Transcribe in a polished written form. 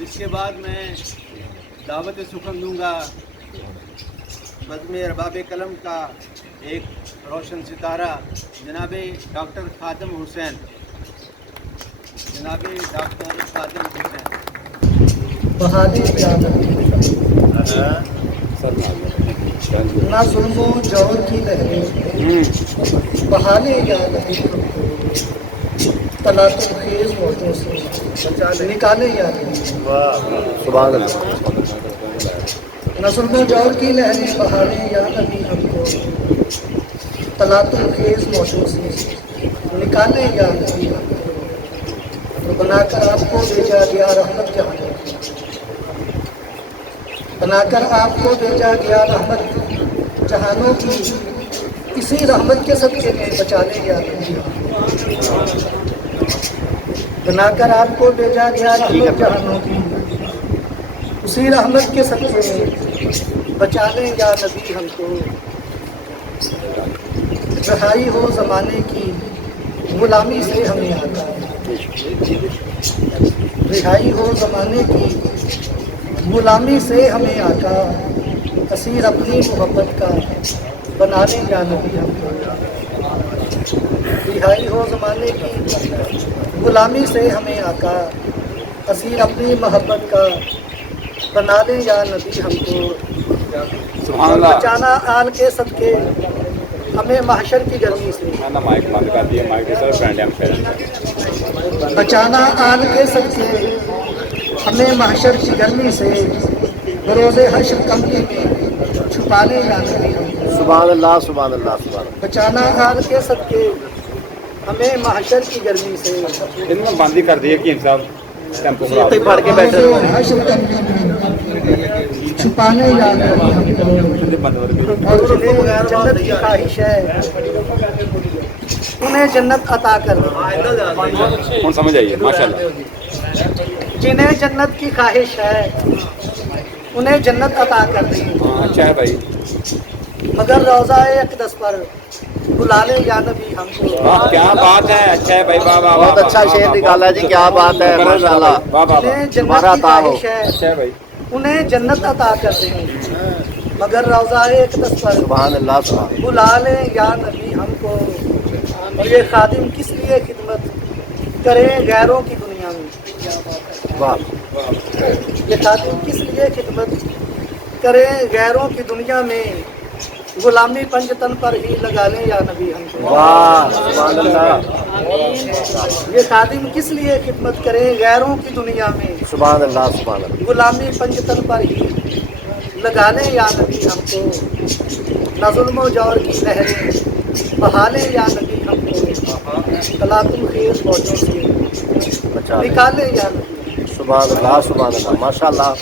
اس کے بعد میں دعوت سخن دوں گا بزم ارباب قلم کا ایک روشن ستارہ جناب ڈاکٹر خادم حسین. جناب ڈاکٹر خادم حسین بہانے جانا نہ ظلم و جور کی لہریں بہانے جانا طلاق خیز موتوں سے نکالے جانے سبحان اللہ. نہ ظلم و جور کی لہریں بہانے یا نبی ہم کو طلاق خیز موتوں سے نکالے یا نبی ہم کو. بنا کر آپ کو بھیجا گیا رحمت جہاں بنا کر آپ کو بھیجا گیا رحمت جہانوں کی اسی رحمت کے صدقے میں بچا لے گیا. بنا کر آپ کو بھیجا گیا رحمت جہانوں کی اسی رحمت کے صدقے میں بچا لے گا نبی ہم کو. رہائی ہو زمانے کی غلامی سے ہمیں آتا رہائی ہو زمانے کی غلامی سے ہمیں آقا اسیر اپنی محبت کا بنا لیں یا نبی ہم کو. رہائی ہو زمانے کی غلامی سے ہمیں آقا اسیر اپنی محبت کا بنا لیں یا نبی ہم کو. سبحان اللہ. بچانا آل کے صدقے ہمیں محشر کی گرمی سے بچانا آل کے صدقے ہمیں محشر کی گرمی سے بروز حشر کمری میں چھپا لے یا نبی ہم کو. سبحان اللہ. سبحان اللہ. سبحان اللہ. بچانا آل کے صدقے ہمیں محشر کی گرمی سے ان میں بندی کر دی ہے کہ صاحب ٹیمپو پڑھ کے بیٹھے بروز حشر کمری میں چھپا لے یا نبی ہم کو. اور جنہیں جنت کی خواہش ہے انہیں جنت عطا کر دیں. ہوں سمجھ آئیے ماشاء اللہ. جنہیں جنت کی خواہش ہے انہیں جنت عطا کر دیں. ہاں اچھا ہے بھائی. مگر روضہ اقدس پر بلا لے یا نبی ہم کو. واہ کیا بات ہے. اچھا ہے بھائی. واہ واہ واہ. بہت اچھا شعر نکالا جی. کیا بات ہے. ماشاء اللہ. واہ واہ واہ. جنہیں جنت تمہارا کی عطا ہو. خواہش ہے اچھا ہے بھائی. انہیں جنت عطا کر دیں. مگر روضہ اقدس پر سبحان اللہ. سبحان بلا لیں یا نبی ہم کو. اور یہ خادم کس لیے خدمت کریں غیروں کی دنیا میں. اللہ. یہ خادم کس لیے خدمت کریں غیروں کی دنیا میں. غلامی پنج تن پر ہی لگا لیں یا نبی ہم کو. واہ. سبحان اللہ. یہ خادم کس لیے خدمت کریں غیروں کی دنیا میں. سبحان اللہ. سبحان اللہ. غلامی پنج تن پر ہی لگا لیں یا نبی ہم کو. نہ ظلم و جور کی لہریں بہا لیں یا نبی ہم کو. طلاق خیز فوجوں سے نکالیں یا نبی. سبحان اللہ. سبحان اللہ. ماشاء اللہ.